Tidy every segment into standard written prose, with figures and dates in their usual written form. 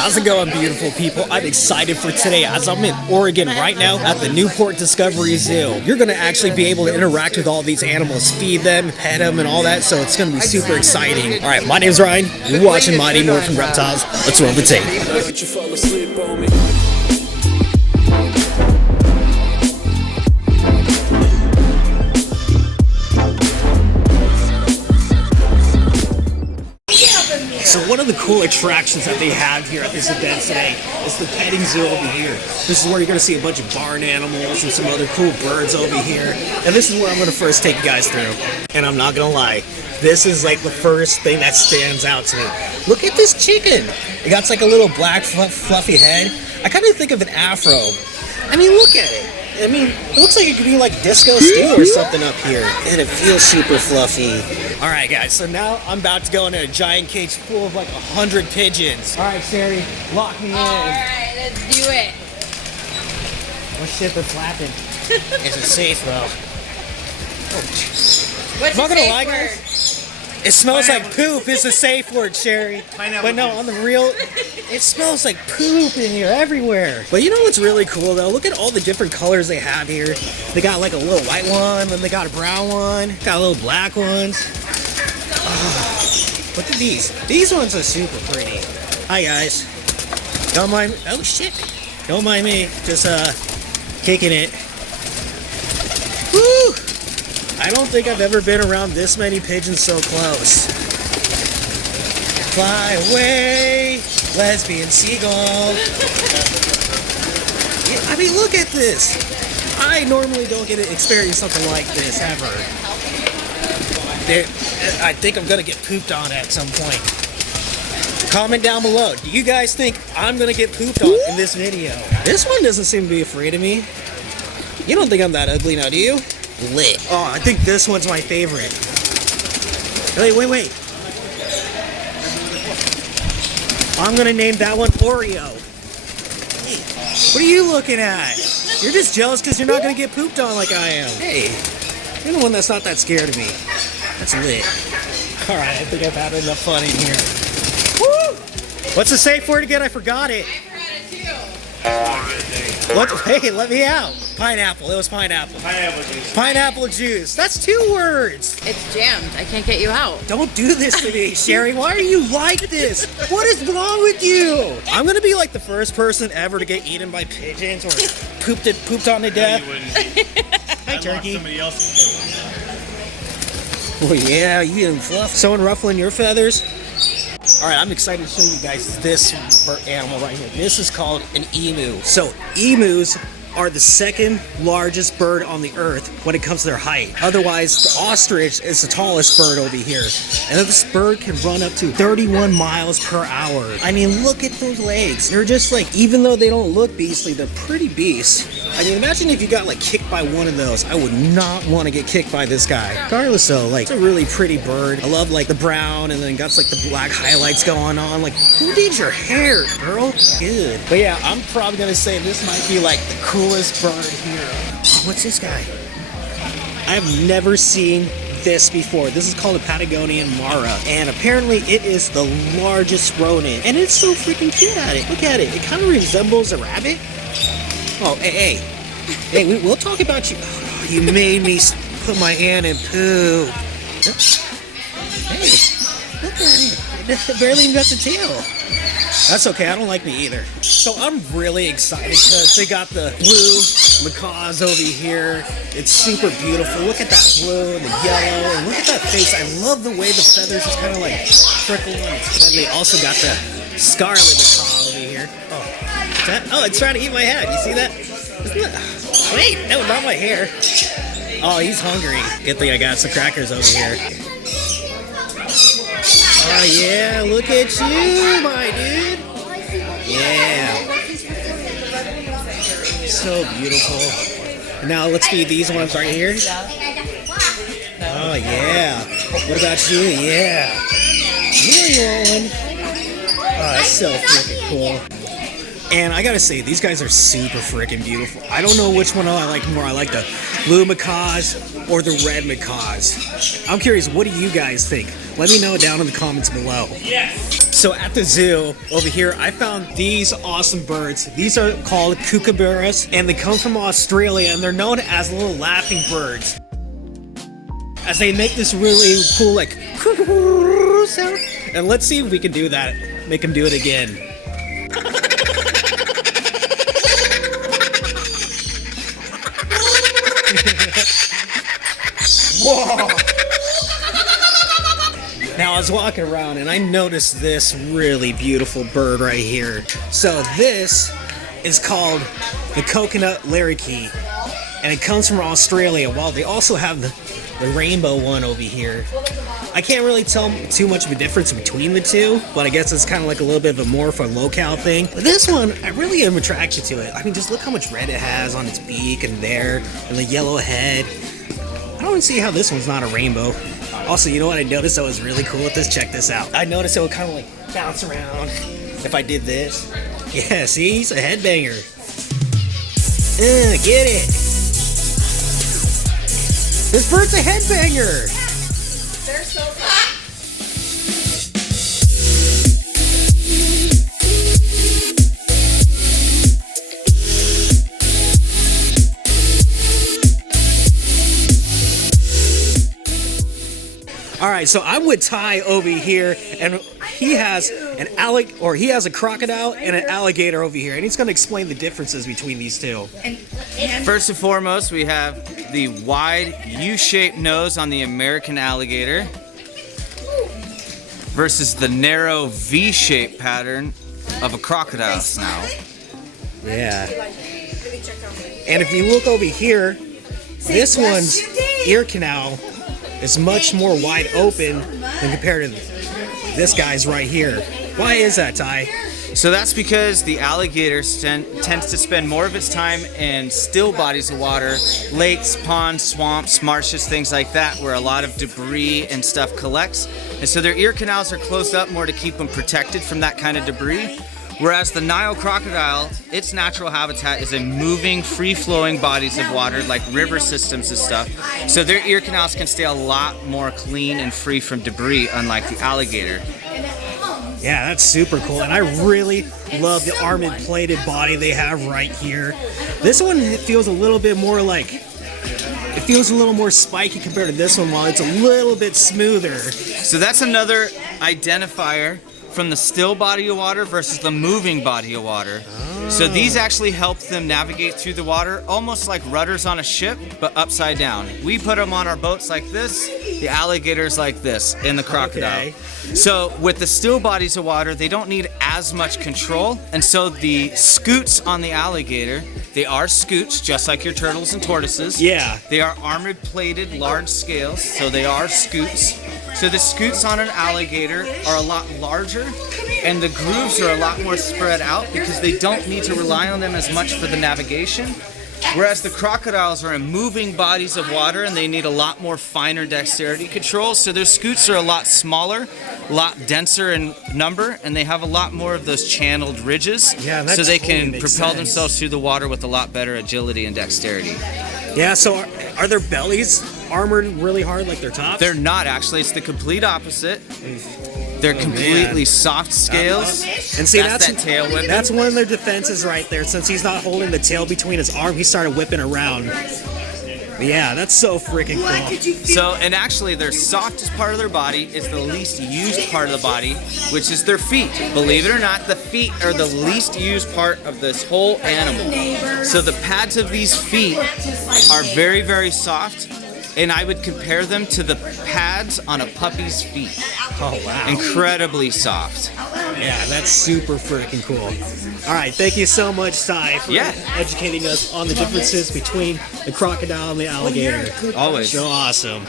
How's it going, beautiful people? I'm excited for today as I'm in Oregon right now at the Newport Discovery Zoo. You're gonna actually be able to interact with all these animals, feed them, pet them, and all that, so it's gonna be super exciting. All right, my name's Ryan. You're watching Mighty Morphin Reptiles. Let's roll the tape. So one of the cool attractions that they have here at this event today is the petting zoo over here. This is where you're going to see a bunch of barn animals and some other cool birds over here. And this is where I'm going to first take you guys through. And I'm not going to lie, this is like the first thing that stands out to me. Look at this chicken. It got like a little black fluffy head. I kind of think of an afro. I mean, look at it. I mean, it looks like it could be like disco steel or something up here. And it feels super fluffy. All right, guys, so now I'm about to go into a giant cage full of like 100 pigeons. All right, Sherry, lock me in. All right, let's do it. Oh shit, they're flapping. Is it safe, though? Oh. What's I'm not the gonna safe lie, word? guys. It smells like poop. It's a safe word, Sherry. But no, on the real, it smells like poop in here everywhere. But you know what's really cool, though? Look at all the different colors they have here. They got like a little white one, then they got a brown one, got little black ones. Oh, look at these. These ones are super pretty. Hi, guys. Don't mind me. Oh, shit. Don't mind me. Just, kicking it. Woo! I don't think I've ever been around this many pigeons so close. Fly away, lesbian seagull. I mean, look at this. I normally don't get to experience something like this ever. I think I'm gonna get pooped on at some point. Comment down below. Do you guys think I'm gonna get pooped on in this video? This one doesn't seem to be afraid of me. You don't think I'm that ugly now, do you? Lit. Oh, I think this one's my favorite. Wait. I'm gonna name that one Oreo. Hey, what are you looking at? You're just jealous because you're not gonna get pooped on like I am. Hey, you're the one that's not that scared of me. That's lit. Alright, I think I've had enough fun in here. Woo! What's the safe word again? I forgot it. I forgot it too. What? Hey, let me out. Pineapple. It was pineapple. Pineapple juice. Pineapple juice. That's 2 words. It's jammed. I can't get you out. Don't do this to me, Sherry. Why are you like this? What is wrong with you? I'm gonna be like the first person ever to get eaten by pigeons or pooped on to death. No, you wouldn't. Hi, turkey. Somebody else. Oh yeah, you getting fluff. Someone ruffling your feathers? All right, I'm excited to show you guys this animal right here. This is called an emu. So emus are the second largest bird on the earth when it comes to their height. Otherwise, the ostrich is the tallest bird over here. And this bird can run up to 31 miles per hour. I mean, look at those legs. They're just like, even though they don't look beastly, they're pretty beasts. I mean, imagine if you got like kicked by one of those. I would not want to get kicked by this guy. Regardless though, like, it's a really pretty bird. I love like the brown and then got like the black highlights going on. Like, who did your hair, girl? Good. But yeah, I'm probably gonna say this might be like the coolest bird here. Oh, what's this guy? I've never seen this before. This is called a Patagonian Mara, and apparently it is the largest rodent, and it's so freaking cute at it. Look at it. It kind of resembles a rabbit. Oh, hey, we'll talk about you. Oh, you made me put my hand in poo. Hey, look at it. It barely even got the tail. That's okay, I don't like me either. So I'm really excited because they got the blue macaws over here. It's super beautiful. Look at that blue and the yellow, and look at that face. I love the way the feathers just kind of like trickle on its head. They also got the scarlet macaw over here. Oh, what's that? Oh, it's trying to eat my head. You see that? Wait, no, not my hair. Oh, he's hungry. Good thing I got some crackers over here. Oh yeah, look at you, my dude. Yeah. So beautiful. Now let's feed these ones right here. Oh yeah. What about you? Yeah. You want one? Oh, that's so freaking cool. And I gotta say, these guys are super freaking beautiful. I don't know which one I like more. I like the blue macaws or the red macaws. I'm curious, what do you guys think? Let me know down in the comments below. Yes. So at the zoo over here, I found these awesome birds. These are called kookaburras, and they come from Australia, and they're known as little laughing birds. As they make this really cool, like, sound. And let's see if we can do that. Make them do it again. Whoa! Now I was walking around and I noticed this really beautiful bird right here. So this is called the coconut lyricke, and it comes from Australia. While they also have the rainbow one over here. I can't really tell too much of a difference between the two, but I guess it's kind of like a little bit of a more for a locale thing. But this one, I really am attracted to it. I mean, just look how much red it has on its beak and there, and the yellow head. I don't see how this one's not a rainbow. Also, you know what I noticed that was really cool with this? Check this out. I noticed it would kind of like bounce around if I did this. Yeah, see? He's a headbanger. Get it. This bird's a headbanger. They're so hot. All right, so I'm with Ty over here, and he has a crocodile and an alligator over here, and he's going to explain the differences between these two. First and foremost, we have the wide U-shaped nose on the American alligator versus the narrow V-shaped pattern of a crocodile snout. Yeah. And if you look over here, this one's ear canal is much more wide open than compared to this guy's right here. Why is that, Ty? So that's because the alligator tends to spend more of its time in still bodies of water, lakes, ponds, swamps, marshes, things like that, where a lot of debris and stuff collects. And so their ear canals are closed up more to keep them protected from that kind of debris. Whereas the Nile crocodile, its natural habitat is in moving, free-flowing bodies of water like river systems and stuff. So their ear canals can stay a lot more clean and free from debris, unlike the alligator. Yeah, that's super cool, and I really love the armored plated body they have right here. This one feels a little bit more like, it feels a little more spiky compared to this one, while it's a little bit smoother. So that's another identifier from the still body of water versus the moving body of water. So these actually help them navigate through the water, almost like rudders on a ship, but upside down. We put them on our boats like this, the alligators like this, and the crocodile. Okay. So with the still bodies of water, they don't need as much control, and so the scutes on the alligator, they are scutes, just like your turtles and tortoises. Yeah. They are armored plated, large scales, so they are scutes. So the scutes on an alligator are a lot larger, and the grooves are a lot more spread out because they don't need to rely on them as much for the navigation. Whereas the crocodiles are in moving bodies of water and they need a lot more finer dexterity control. So their scutes are a lot smaller, a lot denser in number, and they have a lot more of those channeled ridges. Yeah, that so they totally can makes propel sense. themselves through the water with a lot better agility and dexterity. Yeah, so are their bellies armored really hard like their tops? They're not actually, it's the complete opposite. They're completely soft scales. And see, that's that tail whipping. That's one of their defenses right there. Since he's not holding the tail between his arm, he started whipping around. Yeah, that's so freaking cool. So, and actually their softest part of their body is the least used part of the body, which is their feet. Believe it or not, the feet are the least used part of this whole animal. So the pads of these feet are very, very soft, and I would compare them to the pads on a puppy's feet. Oh, wow. Incredibly soft. Yeah, that's super freaking cool. All right, thank you so much, Ty, for Yeah. educating us on the differences between the crocodile and the alligator. Always. So awesome.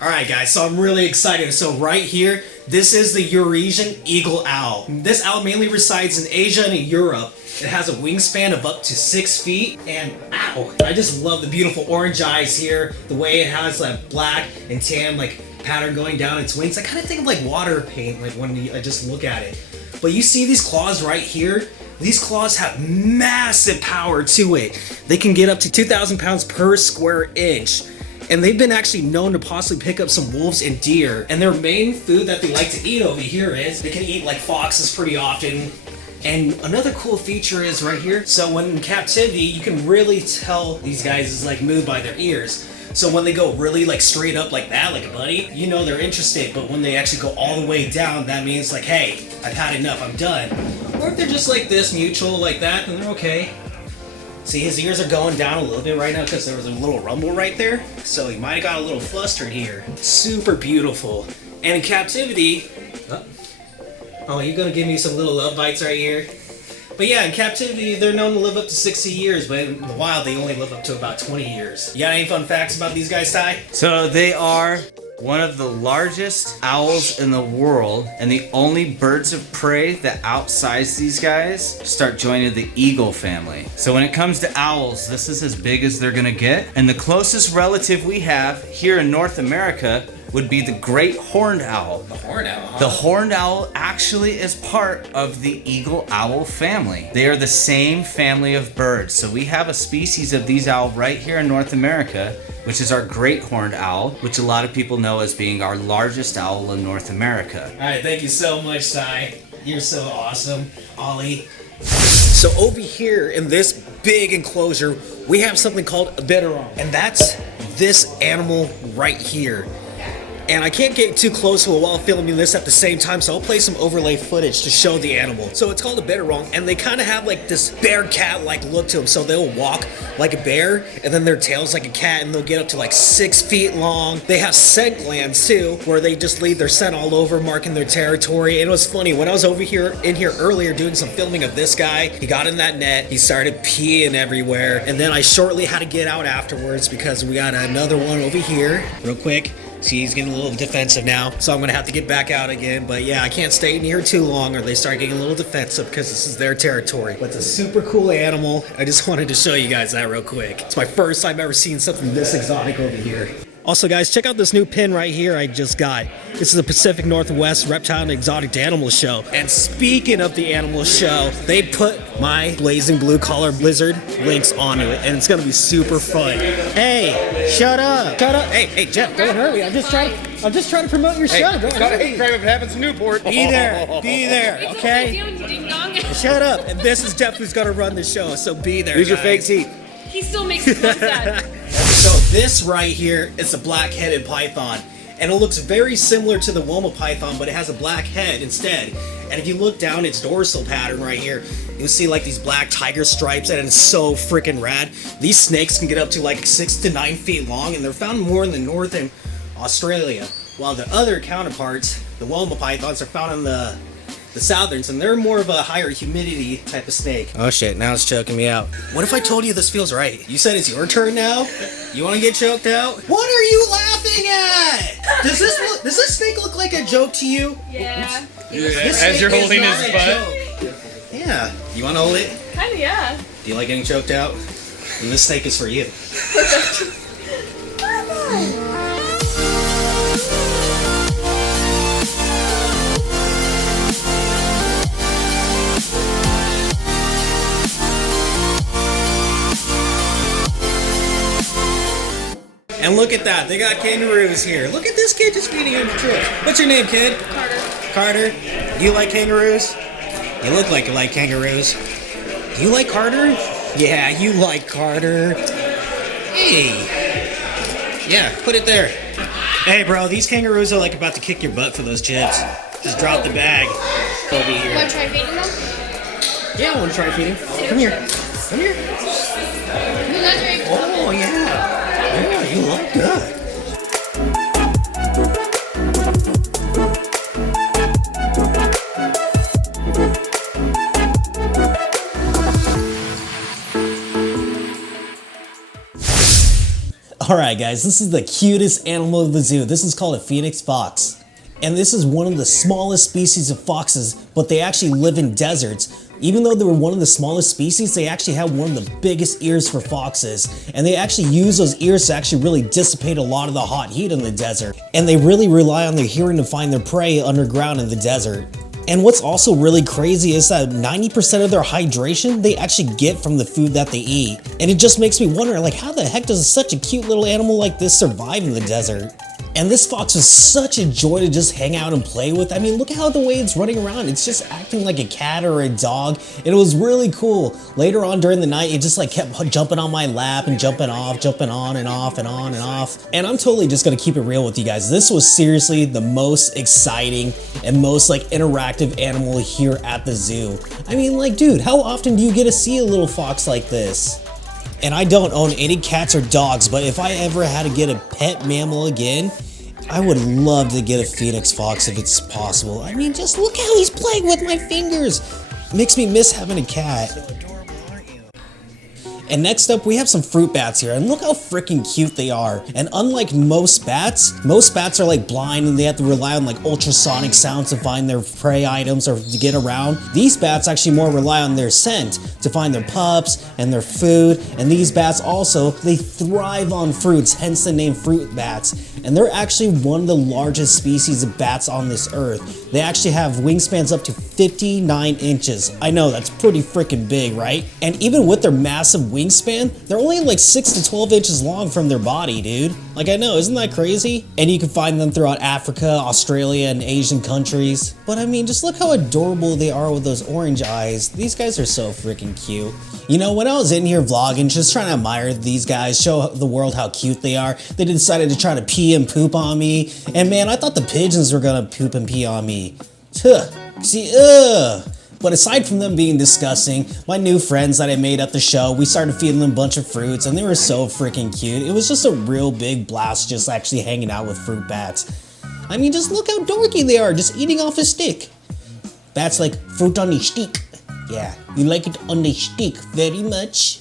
Alright guys, so I'm really excited. So right here, this is the Eurasian eagle owl. This owl mainly resides in Asia and in Europe. It has a wingspan of up to 6 feet, and ow, I just love the beautiful orange eyes here, the way it has like black and tan like pattern going down its wings. I kind of think of like water paint, like when I just look at it. But you see these claws right here? These claws have massive power to it. They can get up to 2,000 pounds per square inch. And they've been actually known to possibly pick up some wolves and deer. And their main food that they like to eat over here is, they can eat like foxes pretty often. And another cool feature is right here. So when in captivity, you can really tell these guys' like mood by their ears. So when they go really like straight up like that, like a buddy, you know they're interested. But when they actually go all the way down, that means like, hey, I've had enough, I'm done. Or if they're just like this, mutual like that, then they're okay. See, his ears are going down a little bit right now because there was a little rumble right there. So he might have got a little flustered here. Super beautiful. And in captivity, oh, you're gonna give me some little love bites right here? But yeah, in captivity, they're known to live up to 60 years, but in the wild, they only live up to about 20 years. You got any fun facts about these guys, Ty? So they are one of the largest owls in the world, and the only birds of prey that outsize these guys start joining the eagle family. So when it comes to owls, this is as big as they're gonna get. And the closest relative we have here in North America would be the great horned owl. The horned owl, huh? The horned owl actually is part of the eagle owl family. They are the same family of birds. So we have a species of these owl right here in North America, which is our great horned owl, which a lot of people know as being our largest owl in North America. All right, thank you so much, Ty. You're so awesome, Ollie. So over here in this big enclosure, we have something called a bitterung, and that's this animal right here. And I can't get too close to it while filming this at the same time, so I'll play some overlay footage to show the animal. So it's called a bitterung, and they kind of have like this bear cat-like look to them. So they'll walk like a bear, and then their tail's like a cat, and they'll get up to like 6 feet long. They have scent glands too, where they just leave their scent all over, marking their territory. And it was funny, when I was over here in here earlier doing some filming of this guy, he got in that net, he started peeing everywhere, and then I shortly had to get out afterwards because we got another one over here, real quick. See, he's getting a little defensive now, so I'm gonna have to get back out again. But yeah, I can't stay in here too long or they start getting a little defensive because this is their territory. But it's a super cool animal. I just wanted to show you guys that real quick. It's my first time ever seeing something this exotic over here. Also guys, check out this new pin right here I just got. This is the Pacific Northwest Reptile and Exotic Animal Show. And speaking of the animal show, they put my blazing blue collar lizard links onto it, and it's gonna be super fun. Hey, shut up. Shut up. Hey, Jeff, don't hurt me. I'm just trying to promote your show. Don't Got a hurt hate me. crime if it happens in Newport. Be there, okay? Ding dong. Shut up. And this is Jeff who's gonna run the show, so be there. These are guys. fake teeth. He still makes me sad. So this right here is a black-headed python, and it looks very similar to the Woma python, but it has a black head instead. And if you look down its dorsal pattern right here, you'll see like these black tiger stripes, and it's so freaking rad. These snakes can get up to like 6 to 9 feet long, and they're found more in the north in Australia, while the other counterparts, the Woma pythons, are found in the southerns, and they're more of a higher humidity type of snake. Oh shit, now it's choking me out. What if I told you this feels right? You said it's your turn now? You wanna get choked out? What are you laughing at? Does this snake look like a joke to you? Yeah. This As you're snake is holding not his a butt. joke. Yeah. You wanna hold it? Kinda, yeah. Do you like getting choked out? And this snake is for you. And look at that, they got kangaroos here. Look at this kid just feeding him a trip. What's your name, kid? Carter. Carter. Do you like kangaroos? You look like you like kangaroos. Do you like Carter? Yeah, you like Carter. Hey. Yeah, put it there. Hey, bro, these kangaroos are like about to kick your butt for those chips. Just drop the bag. Kobe here. Want to try feeding them? Yeah, I want to try feeding. Come here. Come here. You guys are able to. Oh, yeah. Yeah, you look good. Alright guys, this is the cutest animal of the zoo. This is called a phoenix fox. And this is one of the smallest species of foxes, but they actually live in deserts. Even though they were one of the smallest species, they actually have one of the biggest ears for foxes. And they actually use those ears to actually really dissipate a lot of the hot heat in the desert. And they really rely on their hearing to find their prey underground in the desert. And what's also really crazy is that 90% of their hydration they actually get from the food that they eat. And it just makes me wonder, like, how the heck does such a cute little animal like this survive in the desert? And this fox was such a joy to just hang out and play with. I mean, look at how the way it's running around. It's just acting like a cat or a dog. And it was really cool. Later on during the night, it just like kept jumping on my lap and jumping off, jumping on and off and on and off. And I'm totally just gonna keep it real with you guys. This was seriously the most exciting and most like interactive animal here at the zoo. I mean, like, dude, how often do you get to see a little fox like this? And I don't own any cats or dogs, but if I ever had to get a pet mammal again, I would love to get a phoenix fox if it's possible. I mean, just look how he's playing with my fingers. Makes me miss having a cat. And next up, we have some fruit bats here, and look how freaking cute they are. And unlike most bats are like blind and they have to rely on like ultrasonic sounds to find their prey items or to get around. These bats actually more rely on their scent to find their pups and their food. And these bats also, they thrive on fruits, hence the name fruit bats. And they're actually one of the largest species of bats on this earth. They actually have wingspans up to 59 inches. I know, that's pretty freaking big, right? And even with their massive wingspan, they're only like 6 to 12 inches long from their body, dude. Like, I know, isn't that crazy? And you can find them throughout Africa, Australia, and Asian countries. But I mean, just look how adorable they are with those orange eyes. These guys are so freaking cute. You know, when I was in here vlogging, just trying to admire these guys, show the world how cute they are, they decided to try to pee and poop on me. And man, I thought the pigeons were gonna poop and pee on me. See, But aside from them being disgusting, my new friends that I made at the show, we started feeding them a bunch of fruits and they were so freaking cute. It was just a real big blast just actually hanging out with fruit bats. I mean, just look how dorky they are, just eating off a stick. Bats like fruit on a stick. Yeah, you like it on the stick very much.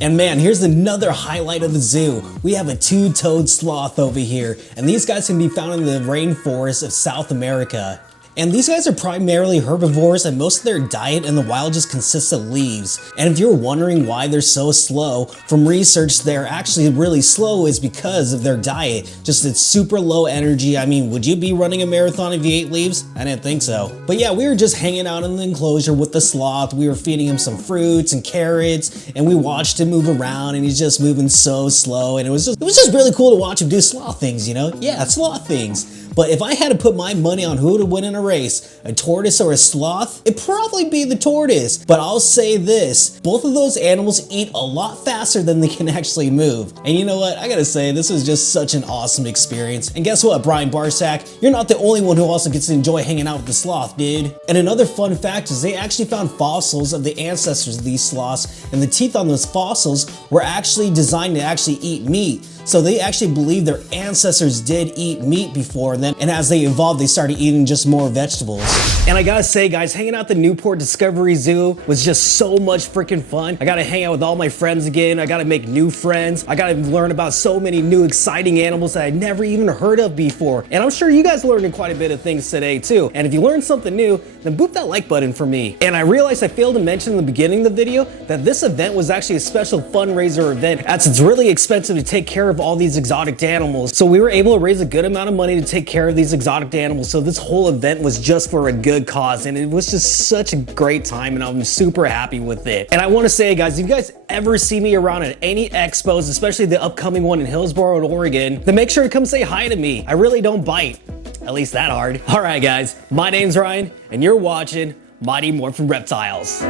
And man, here's another highlight of the zoo. We have a two-toed sloth over here, and these guys can be found in the rainforest of South America. And these guys are primarily herbivores, and most of their diet in the wild just consists of leaves. And if you're wondering why they're so slow, from research they're actually really slow is because of their diet. Just it's super low energy. I mean, would you be running a marathon if you ate leaves? I didn't think so. But yeah, we were just hanging out in the enclosure with the sloth. We were feeding him some fruits and carrots, and we watched him move around, and he's just moving so slow. And it was just really cool to watch him do sloth things, you know? Yeah, sloth things. But if I had to put my money on who to win in a race, a tortoise or a sloth, it'd probably be the tortoise. But I'll say this, both of those animals eat a lot faster than they can actually move. And you know what, I gotta say, this was just such an awesome experience. And guess what, Brian Barsack, you're not the only one who also gets to enjoy hanging out with the sloth, dude. And another fun fact is they actually found fossils of the ancestors of these sloths, and the teeth on those fossils were actually designed to actually eat meat. So they actually believe their ancestors did eat meat before, and as they evolved, they started eating just more vegetables. And I gotta say, guys, hanging out at the Newport Discovery Zoo was just so much freaking fun. I gotta hang out with all my friends again. I gotta make new friends. I gotta learn about so many new exciting animals that I'd never even heard of before. And I'm sure you guys learned quite a bit of things today too. And if you learned something new, then boop that like button for me. And I realized I failed to mention in the beginning of the video that this event was actually a special fundraiser event, as it's really expensive to take care of all these exotic animals. So we were able to raise a good amount of money to take care of these exotic animals. So this whole event was just for a good cause, and it was just such a great time, and I'm super happy with it. And I want to say, guys, if you guys ever see me around at any expos, especially the upcoming one in Hillsboro, Oregon, then make sure to come say hi to me. I really don't bite, at least that hard. All right, guys, my name's Ryan, and you're watching Mighty Morphin Reptiles.